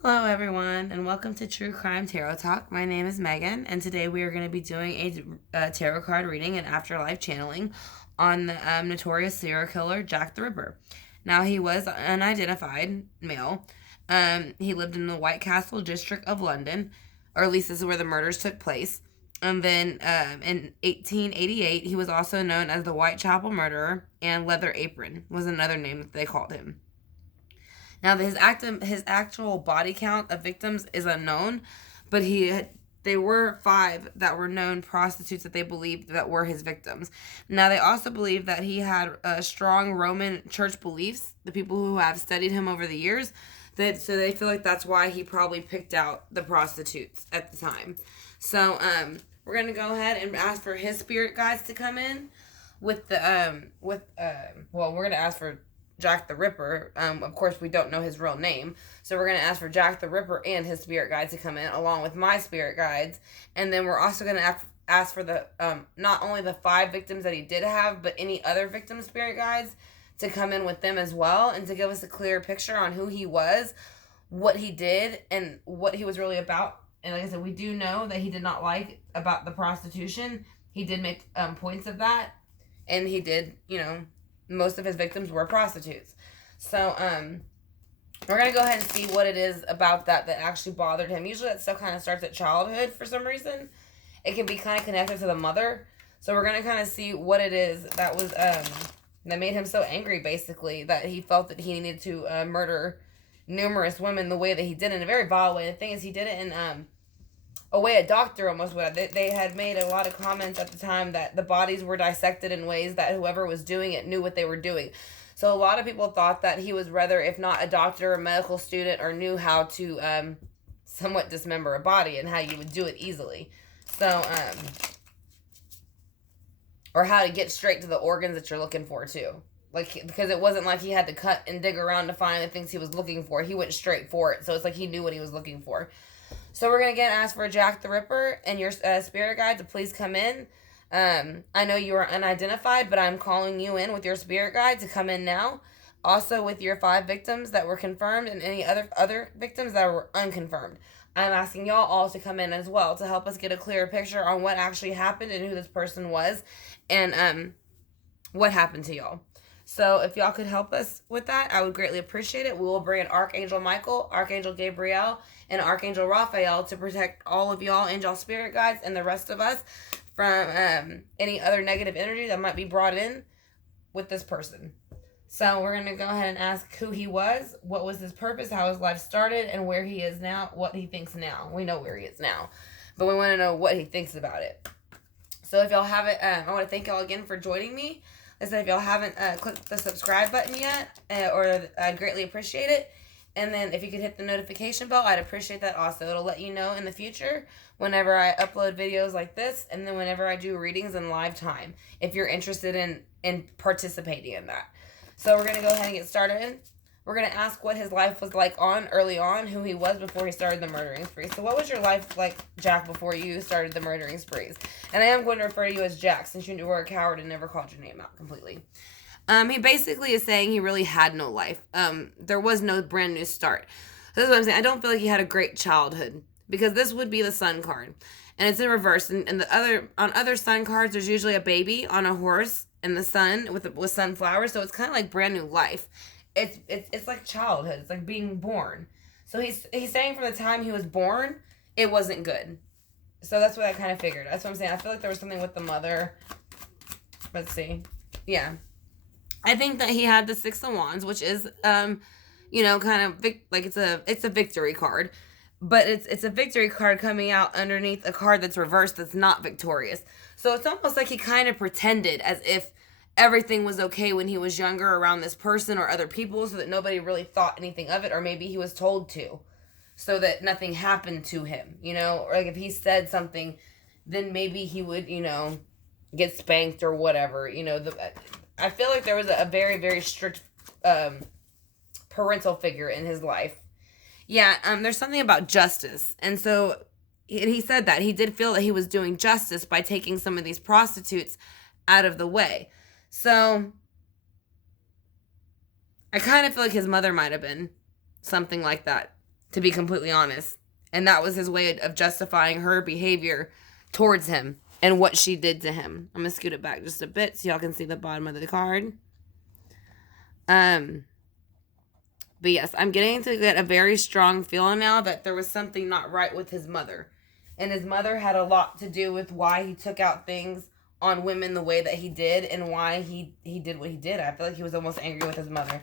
Hello, everyone, and welcome to True Crime Tarot Talk. My name is Megan, and today we are going to be doing a tarot card reading and afterlife channeling on the notorious serial killer Jack the Ripper. Now, he was an unidentified male. He lived in the White Castle district of London, or at least this is where the murders took place. And then in 1888, he was also known as the Whitechapel Murderer, and Leather Apron was another name that they called him. Now, his actual body count of victims is unknown, but there were 5 that were known prostitutes that they believed that were his victims. Now, they also believe that he had strong Roman church beliefs. The people who have studied him over the years, so they feel like that's why he probably picked out the prostitutes at the time. So, we're gonna go ahead and ask for his spirit guides to come in with the we're gonna ask for Jack the Ripper. Of course, we don't know his real name. So we're going to ask for Jack the Ripper and his spirit guides to come in, along with my spirit guides. And then we're also going to ask for the not only the 5 victims that he did have, but any other victim spirit guides to come in with them as well, and to give us a clear picture on who he was, what he did, and what he was really about. And like I said, we do know that he did not like about the prostitution. He did make points of that. And he did, most of his victims were prostitutes. So, we're going to go ahead and see what it is about that actually bothered him. Usually that stuff kind of starts at childhood for some reason. It can be kind of connected to the mother. So we're going to kind of see what it is that was, that made him so angry, basically, that he felt that he needed to murder numerous women the way that he did, in a very vile way. The thing is, he did it in a way a doctor almost would have. They had made a lot of comments at the time that the bodies were dissected in ways that whoever was doing it knew what they were doing. So a lot of people thought that he was rather, if not a doctor, a medical student, or knew how to somewhat dismember a body and how you would do it easily. So, or how to get straight to the organs that you're looking for too. Like, because it wasn't like he had to cut and dig around to find the things he was looking for. He went straight for it. So it's like he knew what he was looking for. So we're going to ask for Jack the Ripper and your spirit guide to please come in. I know you are unidentified, but I'm calling you in with your spirit guide to come in now. Also with your 5 victims that were confirmed and any other victims that were unconfirmed. I'm asking y'all all to come in as well to help us get a clearer picture on what actually happened and who this person was, and what happened to y'all. So if y'all could help us with that, I would greatly appreciate it. We will bring in Archangel Michael, Archangel Gabriel, and Archangel Raphael to protect all of y'all and y'all spirit guides and the rest of us from any other negative energy that might be brought in with this person. So we're going to go ahead and ask who he was, what was his purpose, how his life started, and where he is now, what he thinks now. We know where he is now, but we want to know what he thinks about it. So if y'all haven't, I want to thank y'all again for joining me. Like I said, if y'all haven't clicked the subscribe button yet, I'd greatly appreciate it. And then if you could hit the notification bell, I'd appreciate that also. It'll let you know in the future whenever I upload videos like this, and then whenever I do readings in live time, if you're interested in participating in that. So we're going to go ahead and get started. We're going to ask what his life was like early on, who he was before he started the murdering spree. So what was your life like, Jack, before you started the murdering sprees? And I am going to refer to you as Jack, since you were a coward and never called your name out completely. He basically is saying he really had no life. There was no brand new start. So that's what I'm saying. I don't feel like he had a great childhood, because this would be the sun card. And it's in reverse. And on other sun cards, there's usually a baby on a horse in the sun with sunflowers. So it's kind of like brand new life. It's like childhood. It's like being born. So he's saying from the time he was born, it wasn't good. So that's what I kind of figured. That's what I'm saying. I feel like there was something with the mother. Let's see. Yeah. I think that he had the 6 of Wands, which is, kind of like it's a victory card. But it's a victory card coming out underneath a card that's reversed that's not victorious. So it's almost like he kind of pretended as if everything was okay when he was younger around this person or other people, so that nobody really thought anything of it, or maybe he was told to, so that nothing happened to him, or like if he said something, then maybe he would, get spanked or whatever, I feel like there was a very, very strict parental figure in his life. Yeah, there's something about justice, and so he said that he did feel that he was doing justice by taking some of these prostitutes out of the way. So I kind of feel like his mother might have been something like that. to be completely honest. And that was his way of justifying her behavior towards him and what she did to him. I'm going to scoot it back just a bit so y'all can see the bottom of the card. But yes, I'm getting to get a very strong feeling now that there was something not right with his mother. And his mother had a lot to do with why he took out things on women the way that he did and why he did what he did. I feel like he was almost angry with his mother.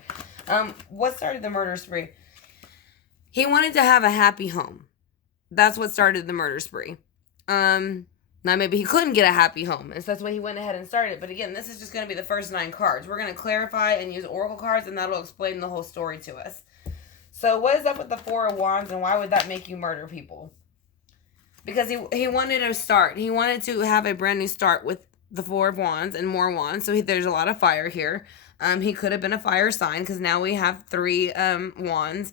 What started the murder spree? He wanted to have a happy home. That's what started the murder spree. Now maybe he couldn't get a happy home, and so that's why he went ahead and started. But again, this is just going to be the first 9 cards. We're going to clarify and use oracle cards, and that'll explain the whole story to us. So what is up with the 4 of Wands, and why would that make you murder people? Because he wanted to start. He wanted to have a brand new start with the 4 of Wands and more Wands. So there's a lot of fire here. He could have been a fire sign because now we have 3 Wands.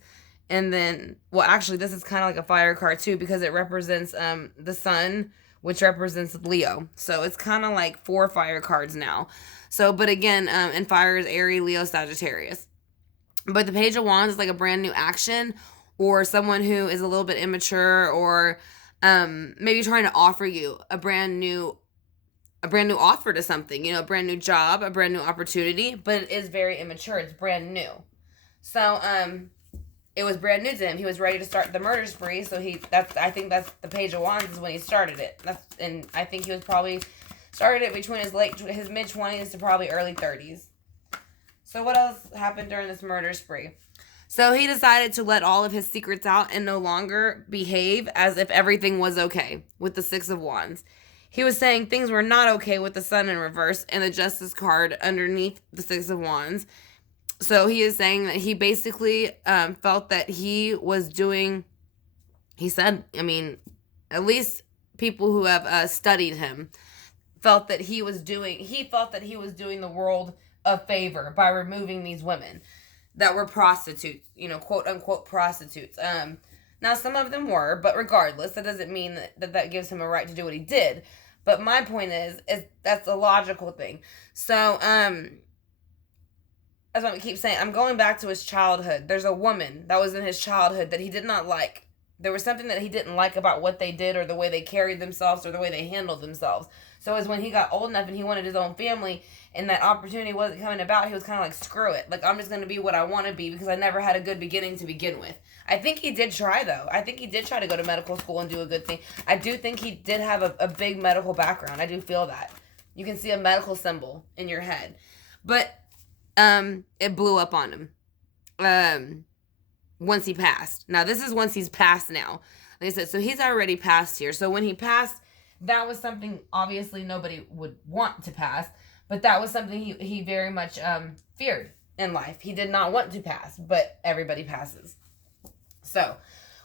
And then, well, actually, this is kind of like a fire card too because it represents the sun, which represents Leo. So it's kind of like 4 fire cards now. So, but again, and fire is Aries, Leo, Sagittarius. But the Page of Wands is like a brand new action or someone who is a little bit immature or maybe trying to offer you a brand new offer to something, a brand new job, a brand new opportunity, but it is very immature. It's brand new. So, it was brand new to him. He was ready to start the murder spree. So I think that's the Page of Wands is when he started it. And I think he was probably started it between his mid-20s to probably early 30s. So what else happened during this murder spree? So he decided to let all of his secrets out and no longer behave as if everything was okay with the 6 of Wands. He was saying things were not okay with the Sun in reverse and the Justice card underneath the 6 of Wands. So he is saying that he basically felt that he was doing, he said, at least people who have studied him felt that he felt that he was doing the world a favor by removing these women that were prostitutes, quote unquote prostitutes. Now some of them were, but regardless, that doesn't mean that gives him a right to do what he did. But my point is that's a logical thing. So, that's what I keep saying. I'm going back to his childhood. There's a woman that was in his childhood that he did not like. There was something that he didn't like about what they did or the way they carried themselves or the way they handled themselves. So it was when he got old enough and he wanted his own family and that opportunity wasn't coming about, he was kind of like, screw it. Like, I'm just going to be what I want to be because I never had a good beginning to begin with. I think he did try, though. I think he did try to go to medical school and do a good thing. I do think he did have a big medical background. I do feel that. You can see a medical symbol in your head. But it blew up on him once he passed. Now, this is once he's passed now. Like I said, so he's already passed here. So when he passed, that was something obviously nobody would want to pass, but that was something he very much feared in life. He did not want to pass, but everybody passes. So,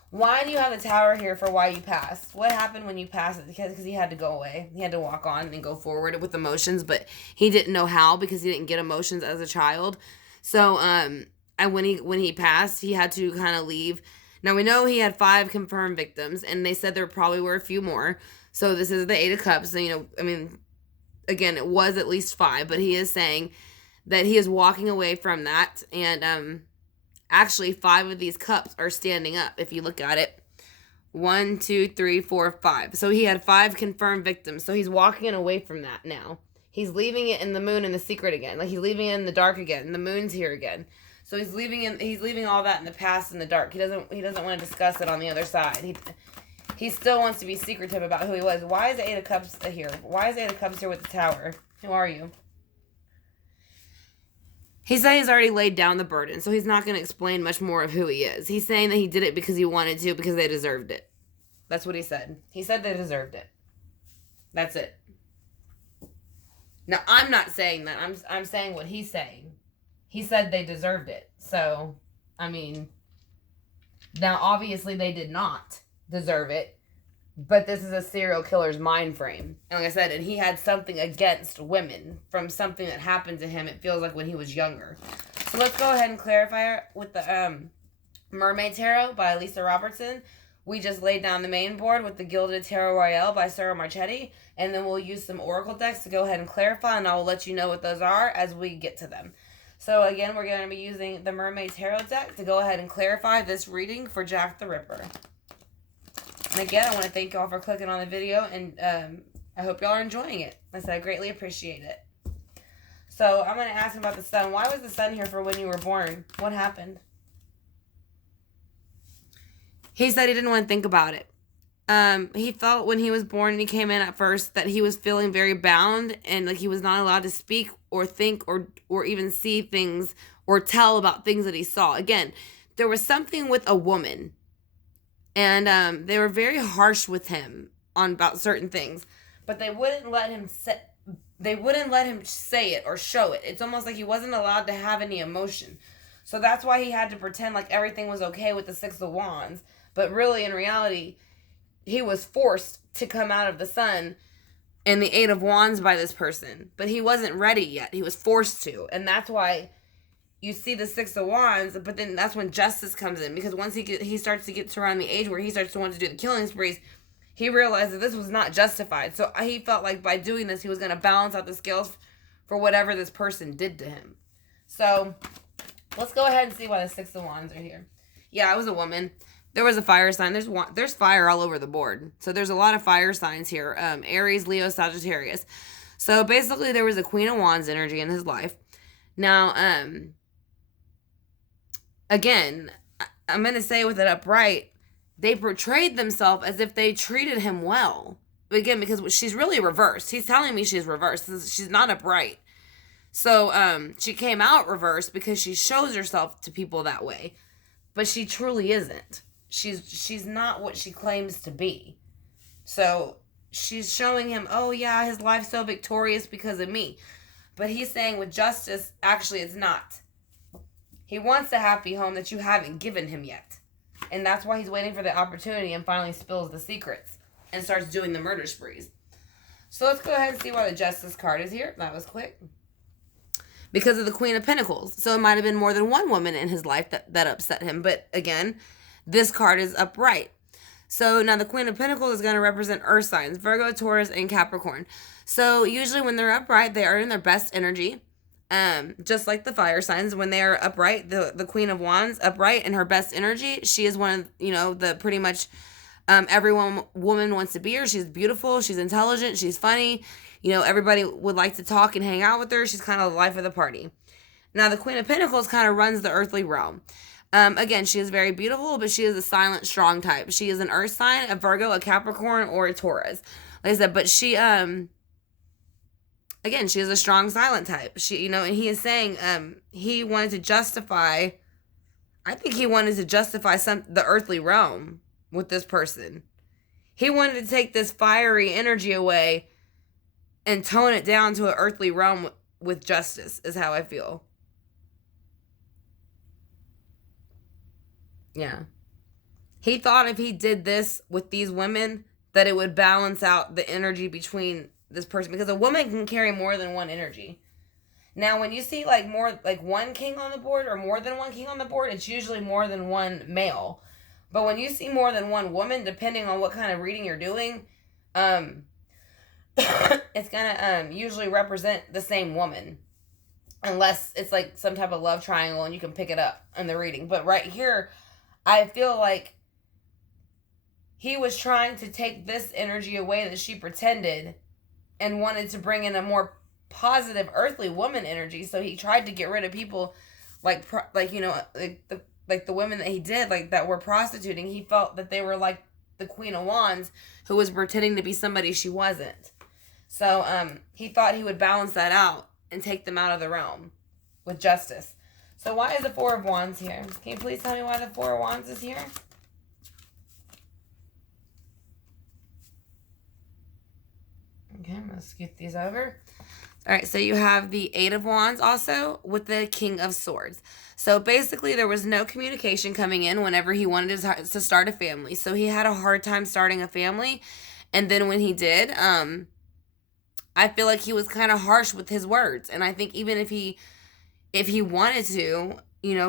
why do you have the Tower here for why you passed? What happened when you passed? Because he had to go away. He had to walk on and go forward with emotions, but he didn't know how because he didn't get emotions as a child. So, and when he passed, he had to kind of leave. Now, we know he had 5 confirmed victims, and they said there probably were a few more. So, this is the 8 of Cups. So, again, it was at least 5, but he is saying that he is walking away from that, and, actually, 5 of these cups are standing up, if you look at it. 1, 2, 3, 4, 5. So he had 5 confirmed victims. So he's walking away from that now. He's leaving it in the moon and the secret again. Like, he's leaving it in the dark again. The moon's here again. So he's leaving all that in the past in the dark. He doesn't want to discuss it on the other side. He still wants to be secretive about who he was. Why is the 8 of Cups here? Why is the 8 of Cups here with the Tower? Who are you? He said he's already laid down the burden, so he's not going to explain much more of who he is. He's saying that he did it because he wanted to, because they deserved it. That's what he said. He said they deserved it. That's it. Now, I'm not saying that. I'm saying what he's saying. He said they deserved it. So, now obviously they did not deserve it. But this is a serial killer's mind frame. And like I said, and he had something against women from something that happened to him, it feels like, when he was younger. So let's go ahead and clarify with the Mermaid Tarot by Lisa Robertson. We just laid down the main board with the Gilded Tarot Royale by Sarah Marchetti. And then we'll use some oracle decks to go ahead and clarify. And I will let you know what those are as we get to them. So again, we're going to be using the Mermaid Tarot deck to go ahead and clarify this reading for Jack the Ripper. And again, I want to thank y'all for clicking on the video, and I hope y'all are enjoying it. Like I said, I greatly appreciate it. So I'm going to ask him about the sun. Why was the sun here for when you were born? What happened? He said he didn't want to think about it. He felt when he was born and he came in at first that he was feeling very bound and like he was not allowed to speak or think or even see things or tell about things that he saw. Again, there was something with a woman, and they were very harsh with him on about certain things, but they wouldn't let him say it or show it. It's almost like he wasn't allowed to have any emotion. So that's why he had to pretend like everything was okay with the Six of Wands. But really, in reality, he was forced to come out of the sun and the Eight of Wands by this person. But he wasn't ready yet. He was forced to. And that's why you see the Six of Wands, but then that's when justice comes in. Because once he starts to get to around the age where he starts to want to do the killing sprees, he realized that this was not justified. So he felt like by doing this, he was going to balance out the scales for whatever this person did to him. So let's go ahead and see why the Six of Wands are here. Yeah, I was a woman. There was a fire sign. There's fire all over the board. So there's a lot of fire signs here. Aries, Leo, Sagittarius. So basically there was a Queen of Wands energy in his life. Now, again, I'm going to say with it upright, they portrayed themselves as if they treated him well. Again, because she's really reversed. He's telling me she's reversed. She's not upright. So she came out reversed because she shows herself to people that way. But she truly isn't. She's not what she claims to be. So she's showing him, oh yeah, his life's so victorious because of me. But he's saying with justice, actually it's not. He wants a happy home that you haven't given him yet. And that's why he's waiting for the opportunity and finally spills the secrets and starts doing the murder sprees. So let's go ahead and see why the Justice card is here. That was quick. Because of the Queen of Pentacles. So it might have been more than one woman in his life that upset him. But again, this card is upright. So now the Queen of Pentacles is going to represent earth signs, Virgo, Taurus, and Capricorn. So usually when they're upright, they are in their best energy. Just like the fire signs, when they are upright, the Queen of Wands upright in her best energy, she is one of, the pretty much woman wants to be her. She's beautiful, she's intelligent, she's funny. Everybody would like to talk and hang out with her. She's kind of the life of the party. Now the Queen of Pentacles kind of runs the earthly realm. Again, she is very beautiful, but she is a silent, strong type. She is an earth sign, a Virgo, a Capricorn, or a Taurus. Like I said, but she, again, she is a strong, silent type. She, and he is saying, he wanted to justify, I think he wanted to justify the earthly realm with this person. He wanted to take this fiery energy away and tone it down to an earthly realm with justice, is how I feel. Yeah. He thought if he did this with these women, that it would balance out the energy between this person. Because a woman can carry more than one energy. Now, when you see more one king on the board or more than one king on the board, it's usually more than one male. But when you see more than one woman, depending on what kind of reading you're doing, it's going to usually represent the same woman. Unless it's like some type of love triangle and you can pick it up in the reading. But right here, I feel like he was trying to take this energy away that she pretended and wanted to bring in a more positive earthly woman energy. So he tried to get rid of people like the women that he did, that were prostituting. He felt that they were like the Queen of Wands who was pretending to be somebody she wasn't. So he thought he would balance that out and take them out of the realm with justice. So why is the Four of Wands here? Can you please tell me why the Four of Wands is here? Okay, I'm going to scoot these over. All right, so you have the Eight of Wands also with the King of Swords. So basically there was no communication coming in whenever he wanted to start a family. So he had a hard time starting a family. And then when he did, I feel like he was kind of harsh with his words. And I think even if he wanted to,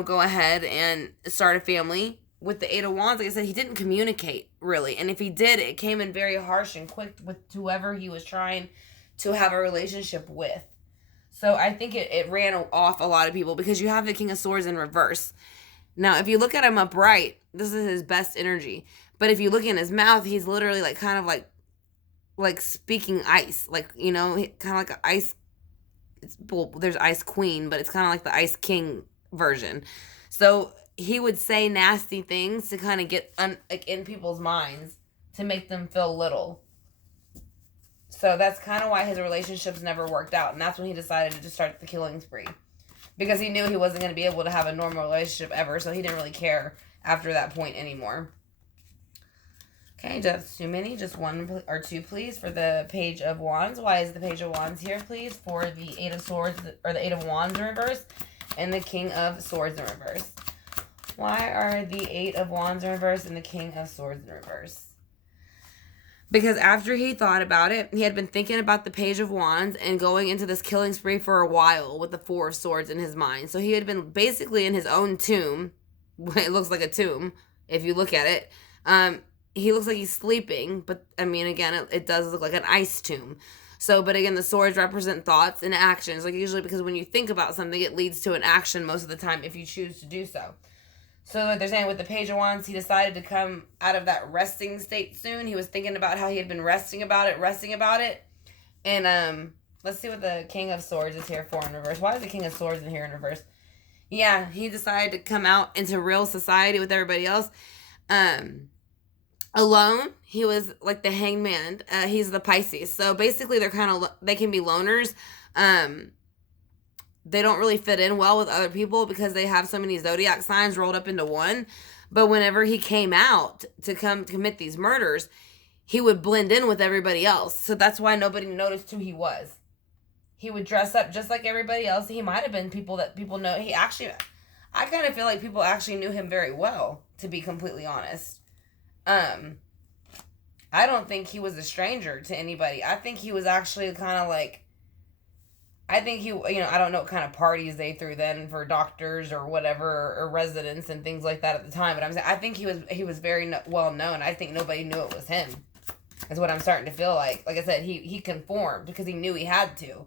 go ahead and start a family with the Eight of Wands, like I said, he didn't communicate really. And if he did, it came in very harsh and quick with whoever he was trying to have a relationship with. So I think it ran off a lot of people because you have the King of Swords in reverse. Now, if you look at him upright, this is his best energy. But if you look in his mouth, he's literally like kind of like speaking ice. Like, you know, kind of like an ice. Well, there's Ice Queen, but it's kind of like the Ice King version. So he would say nasty things to kind of get like in people's minds to make them feel little. So that's kind of why his relationships never worked out. And that's when he decided to just start the killing spree. Because he knew he wasn't going to be able to have a normal relationship ever. So he didn't really care after that point anymore. Okay, just too many. Just one or two, please, for the Page of Wands. Why is the Page of Wands here, please? For the Eight of Swords, or the Eight of Wands in reverse. And the King of Swords in reverse. Why are the Eight of Wands in reverse and the King of Swords in reverse? Because after he thought about it, he had been thinking about the Page of Wands and going into this killing spree for a while with the Four of Swords in his mind. So he had been basically in his own tomb. It looks like a tomb if you look at it. He looks like he's sleeping, but I mean, again, it does look like an ice tomb. So, but again, the swords represent thoughts and actions. Like usually because when you think about something, it leads to an action most of the time if you choose to do so. So what they're saying with the Page of Wands, he decided to come out of that resting state soon. He was thinking about how he had been resting about it. And let's see what the King of Swords is here for in reverse. Why is the King of Swords in here in reverse? Yeah, he decided to come out into real society with everybody else. Alone, he was like the hangman. He's the Pisces. So basically they can be loners. They don't really fit in well with other people because they have so many zodiac signs rolled up into one. But whenever he came out to come commit these murders, he would blend in with everybody else. So that's why nobody noticed who he was. He would dress up just like everybody else. He might have been people that people know. I kind of feel like people actually knew him very well, to be completely honest. I don't think he was a stranger to anybody. I think he was actually kind of like, I think I don't know what kind of parties they threw then for doctors or whatever, or residents and things like that at the time. But I'm saying, I think he was very well known. I think nobody knew it was him. Is what I'm starting to feel like. Like I said, he conformed because he knew he had to.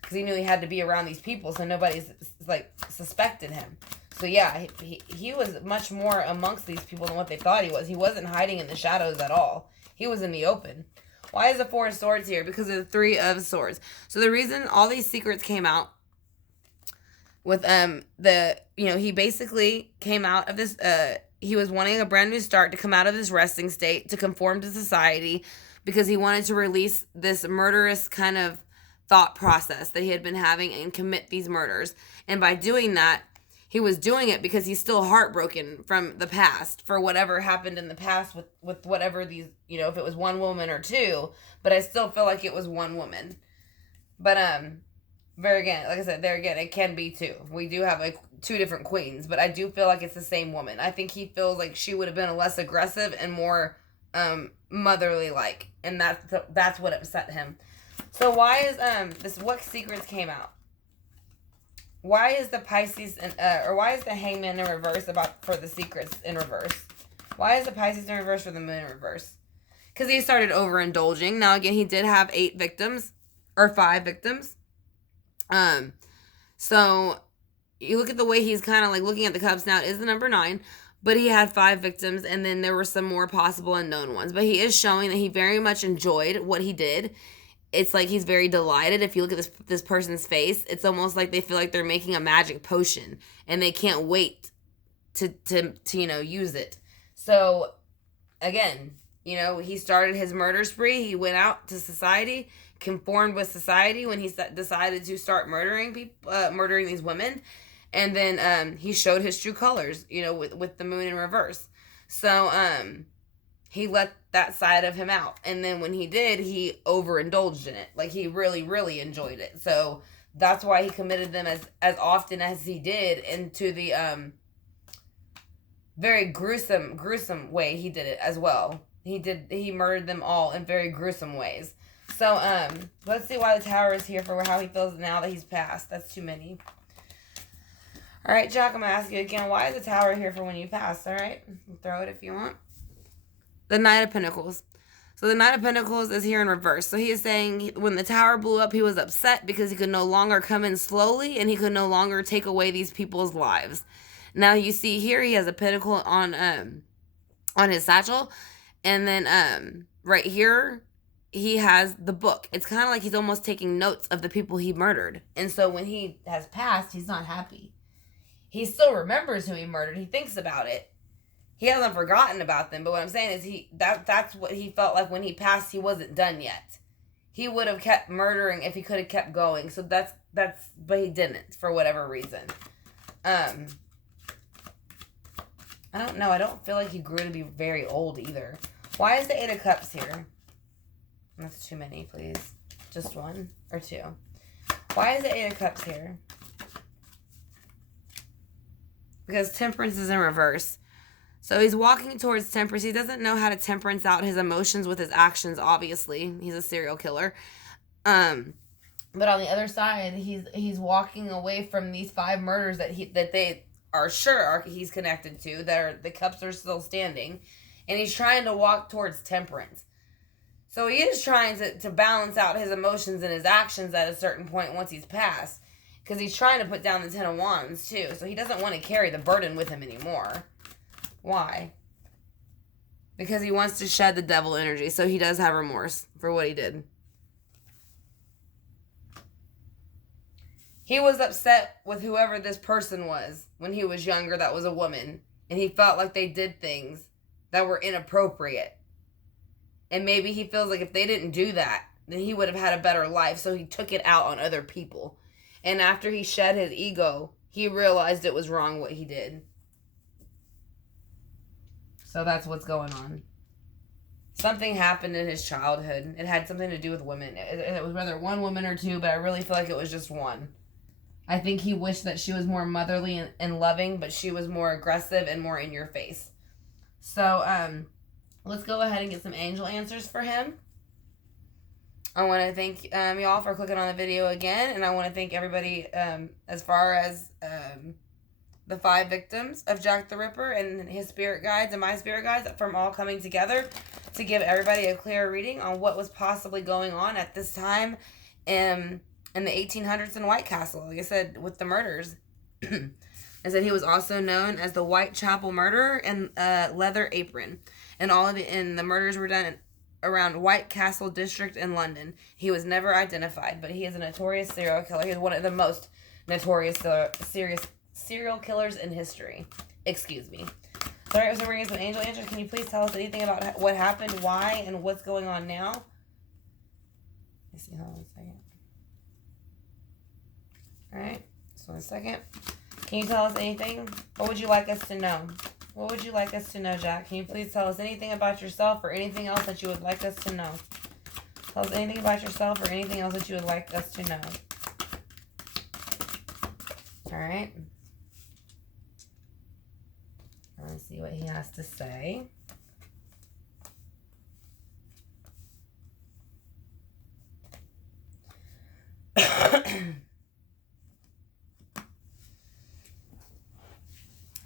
Because he knew he had to be around these people, so nobody's like suspected him. So yeah, he was much more amongst these people than what they thought he was. He wasn't hiding in the shadows at all. He was in the open. Why is the Four of Swords here? Because of the Three of Swords. So the reason all these secrets came out with he basically came out of this he was wanting a brand new start, to come out of this resting state, to conform to society, because he wanted to release this murderous kind of thought process that he had been having and commit these murders. And by doing that, he was doing it because he's still heartbroken from the past for whatever happened in the past with whatever these, if it was one woman or two, but I still feel like it was one woman. But, like I said, there again, it can be two. We do have like two different queens, but I do feel like it's the same woman. I think he feels like she would have been less aggressive and more, motherly like, and that's what upset him. So why is, what secrets came out? Why is the Pisces, or why is the Hangman in reverse for the secrets in reverse? Why is the Pisces in reverse for the Moon in reverse? Because he started overindulging. Now, again, he did have 5 victims. So, you look at the way he's kind of like looking at the cups now. It is the number 9. But he had 5 victims, and then there were some more possible unknown ones. But he is showing that he very much enjoyed what he did. It's like he's very delighted. If you look at this person's face, it's almost like they feel like they're making a magic potion and they can't wait to use it. So again, he started his murder spree. He went out to society, conformed with society when he decided to start murdering people, murdering these women, and then he showed his true colors, with the Moon in reverse. So he let that side of him out. And then when he did, he overindulged in it. Like, he really, really enjoyed it. So that's why he committed them as often as he did, into the very gruesome way he did it as well. He murdered them all in very gruesome ways. So, let's see why the Tower is here for how he feels now that he's passed. That's too many. All right, Jack, I'm going to ask you again, why is the Tower here for when you pass, all right? Throw it if you want. The Knight of Pentacles. So So the Knight of Pentacles is here in reverse. So he is saying when the tower blew up, he was upset because he could no longer come in slowly and he could no longer take away these people's lives. Now you see here he has a pentacle on his satchel, and then right here he has the book. It's kind of like he's almost taking notes of the people he murdered. And so when he has passed, he's not happy. He still remembers who he murdered. He thinks about it. He hasn't forgotten about them, but what I'm saying is that's what he felt like when he passed. He wasn't done yet. He would have kept murdering if he could have kept going. So that's but he didn't for whatever reason. I don't know. I don't feel like he grew to be very old either. Why is the Eight of Cups here? That's too many, please. Just one or two. Why is the Eight of Cups here? Because Temperance is in reverse. So he's walking towards temperance. He doesn't know how to temperance out his emotions with his actions, obviously. He's a serial killer. But on the other side, he's walking away from these 5 murders that they are sure he's connected to, the cups are still standing. And he's trying to walk towards temperance. So he is trying to balance out his emotions and his actions at a certain point once he's passed. Because he's trying to put down the 10 of Wands, too. So he doesn't want to carry the burden with him anymore. Why? Because he wants to shed the devil energy. So he does have remorse for what he did. He was upset with whoever this person was when he was younger that was a woman. And he felt like they did things that were inappropriate. And maybe he feels like if they didn't do that, then he would have had a better life. So he took it out on other people. And after he shed his ego, he realized it was wrong what he did. So that's what's going on. Something happened in his childhood. It had something to do with women. It was whether one woman or 2, but I really feel like it was just one. I think he wished that she was more motherly and loving, but she was more aggressive and more in your face. So, let's go ahead and get some angel answers for him. I want to thank y'all for clicking on the video again, and I want to thank everybody as far as the 5 victims of Jack the Ripper and his spirit guides and my spirit guides from all coming together to give everybody a clear reading on what was possibly going on at this time in the 1800s in White Castle. Like I said, with the murders. I said he was also known as the Whitechapel Murderer and Leather Apron. And the murders were done around White Castle District in London. He was never identified, but he is a notorious serial killer. He's one of the most notorious serial killers in history. Excuse me. All right, so we're going to get some angel answers. Can you please tell us anything about what happened, why, and what's going on now? Let me see. Hold on a second. All right. Just 1 second. Can you tell us anything? What would you like us to know? What would you like us to know, Jack? Can you please tell us anything about yourself or anything else that you would like us to know? Tell us anything about yourself or anything else that you would like us to know. All right. Let's see what he has to say.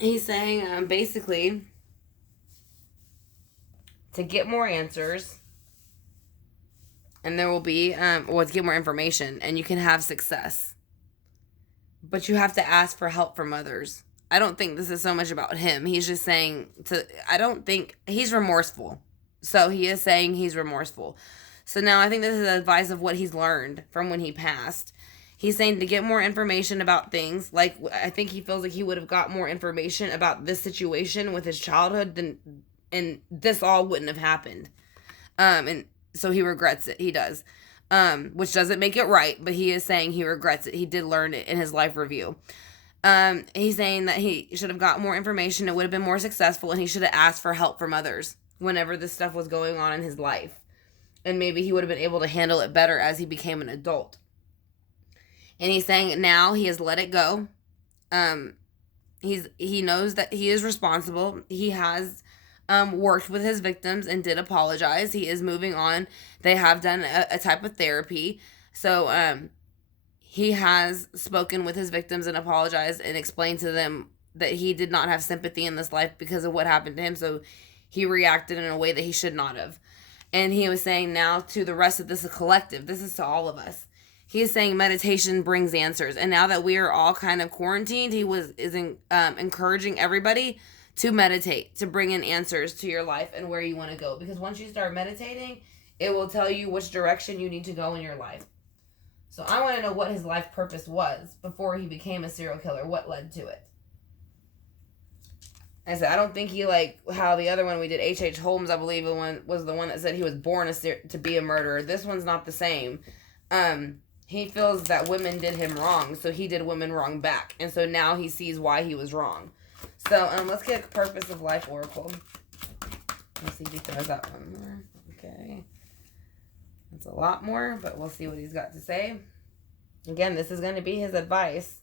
He's saying, basically, to get more answers, and there will be, to get more information, and you can have success. But you have to ask for help from others. I don't think this is so much about him. He's just saying I don't think, he's remorseful. So he is saying he's remorseful. So now I think this is advice of what he's learned from when he passed. He's saying to get more information about things. Like, I think he feels like he would have got more information about this situation with his childhood and this all wouldn't have happened. And so he regrets it. He does. Which doesn't make it right, but he is saying he regrets it. He did learn it in his life review. He's saying that he should have got more information. It would have been more successful, and he should have asked for help from others whenever this stuff was going on in his life. And maybe he would have been able to handle it better as he became an adult. And he's saying now he has let it go. He knows that he is responsible. He has worked with his victims and did apologize. He is moving on. They have done a type of therapy. So he has spoken with his victims and apologized and explained to them that he did not have sympathy in this life because of what happened to him. So he reacted in a way that he should not have. And he was saying now to the rest of this collective, this is to all of us. He is saying meditation brings answers. And now that we are all kind of quarantined, he is encouraging everybody to meditate, to bring in answers to your life and where you want to go. Because once you start meditating, it will tell you which direction you need to go in your life. So I want to know what his life purpose was before he became a serial killer. What led to it? I said, I don't think he, like how the other one we did, H.H. Holmes, I believe, was the one that said he was born to be a murderer. This one's not the same. He feels that women did him wrong, so he did women wrong back. And so now he sees why he was wrong. So let's get a purpose of life oracle. Let's see if he throws out one more. Okay. That's a lot more, but we'll see what he's got to say. Again, this is going to be his advice.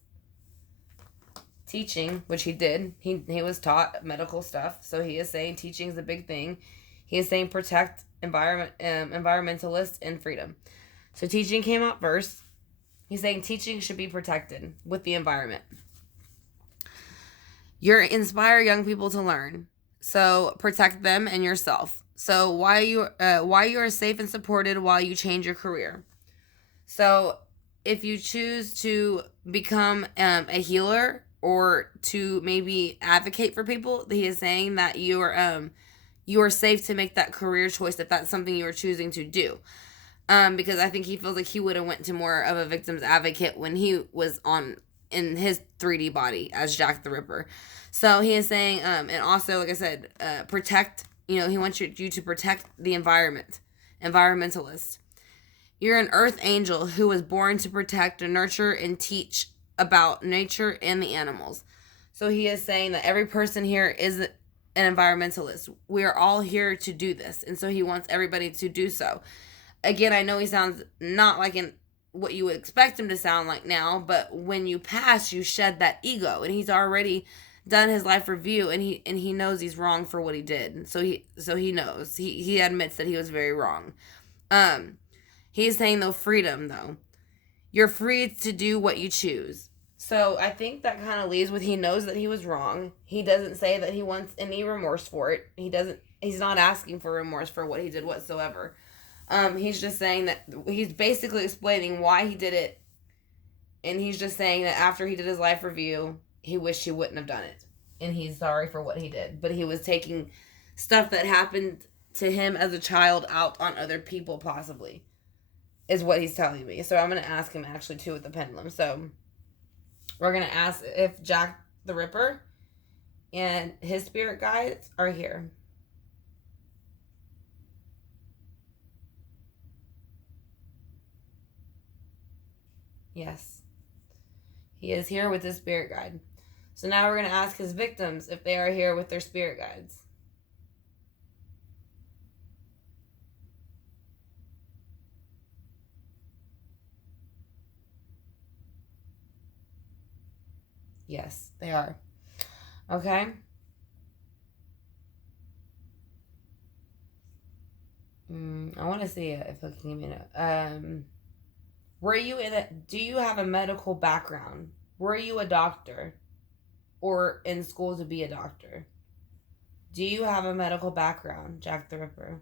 Teaching, which he did. He was taught medical stuff, so he is saying teaching is a big thing. He is saying protect environmentalists and freedom. So teaching came out first. He's saying teaching should be protected with the environment. You're inspire young people to learn, so protect them and yourself. So why you are safe and supported while you change your career. So if you choose to become a healer or to maybe advocate for people, he is saying that you are safe to make that career choice if that's something you are choosing to do. Because I think he feels like he would have went to more of a victim's advocate when he was in his 3D body as Jack the Ripper. So he is saying, and also, like I said, protect, he wants you to protect the environment. Environmentalist. You're an earth angel who was born to protect, nurture, and teach about nature and the animals. So he is saying that every person here is an environmentalist. We are all here to do this. And so he wants everybody to do so. Again, I know he sounds not like what you would expect him to sound like now, but when you pass, you shed that ego, and he's already done his life review, and he knows he's wrong for what he did. So he knows. He admits that he was very wrong. He's saying though freedom though. You're free to do what you choose. So I think that kind of leaves with he knows that he was wrong. He doesn't say that he wants any remorse for it. He's not asking for remorse for what he did whatsoever. He's just saying that he's basically explaining why he did it. And he's just saying that after he did his life review, he wished he wouldn't have done it. And he's sorry for what he did. But he was taking stuff that happened to him as a child out on other people possibly. Is what he's telling me. So I'm going to ask him actually too with the pendulum. So we're going to ask if Jack the Ripper and his spirit guides are here. Yes. He is here with his spirit guide. So now we're going to ask his victims if they are here with their spirit guides. Yes, they are. Okay. I want to see if I can give me do you have a medical background? Were you a doctor or in school to be a doctor? Do you have a medical background, Jack the Ripper?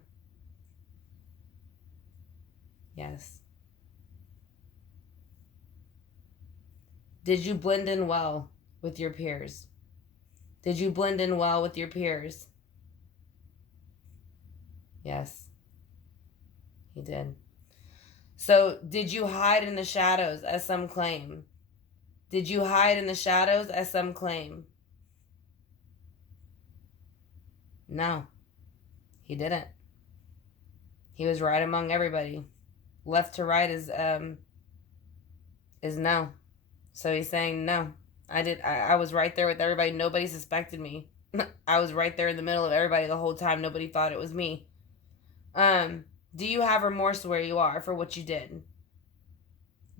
Yes. Did you blend in well with your peers? Did you blend in well with your peers? Yes, he did. So, did you hide in the shadows, as some claim? Did you hide in the shadows, as some claim? No, he didn't. He was right among everybody. Left to right is no. So he's saying, no, I was right there with everybody. Nobody suspected me. I was right there in the middle of everybody the whole time. Nobody thought it was me. Do you have remorse where you are for what you did?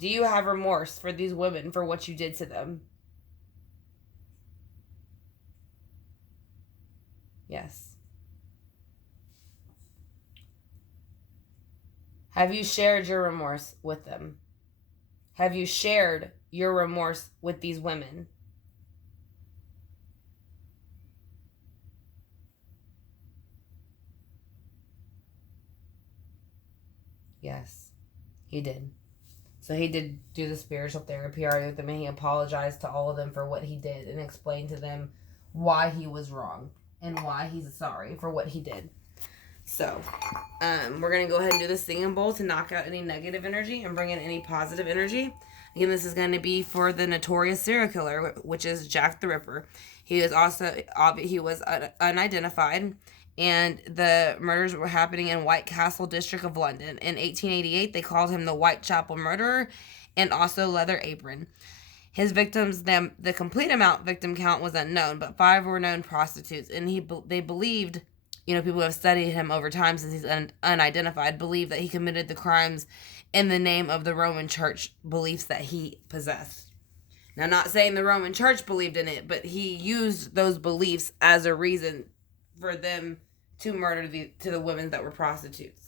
Do you have remorse for these women for what you did to them? Yes. Have you shared your remorse with them? Have you shared your remorse with these women? Yes, he did. So he did do the spiritual therapy already with them, and he apologized to all of them for what he did and explained to them why he was wrong and why he's sorry for what he did. So, we're going to go ahead and do this singing bowl to knock out any negative energy and bring in any positive energy. Again, this is going to be for the notorious serial killer, which is Jack the Ripper. He was unidentified, and the murders were happening in White Castle district of London. In 1888, they called him the Whitechapel Murderer and also Leather Apron. His victims, the complete victim count was unknown, but 5 were known prostitutes, and they believed, people who have studied him over time since he's unidentified, believe that he committed the crimes in the name of the Roman Church beliefs that he possessed. Now, not saying the Roman Church believed in it, but he used those beliefs as a reason for them to murder the women that were prostitutes.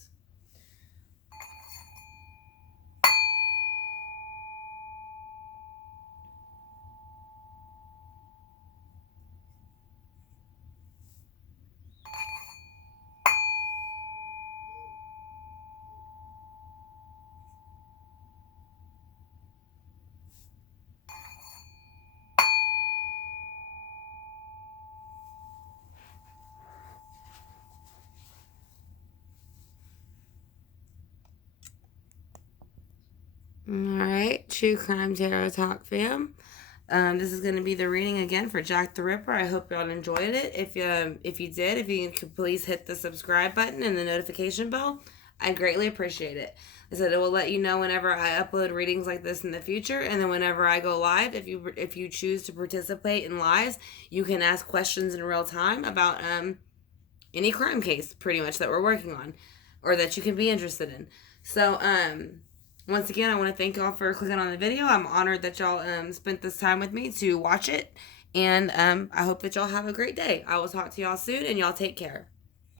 Alright, True Crime Tarot Talk fam. This is going to be the reading again for Jack the Ripper. I hope y'all enjoyed it. If you did, if you could please hit the subscribe button and the notification bell, I greatly appreciate it. I said it will let you know whenever I upload readings like this in the future, and then whenever I go live, if you choose to participate in lives, you can ask questions in real time about any crime case, pretty much, that we're working on, or that you can be interested in. So, once again, I want to thank y'all for clicking on the video. I'm honored that y'all spent this time with me to watch it. And I hope that y'all have a great day. I will talk to y'all soon, and y'all take care.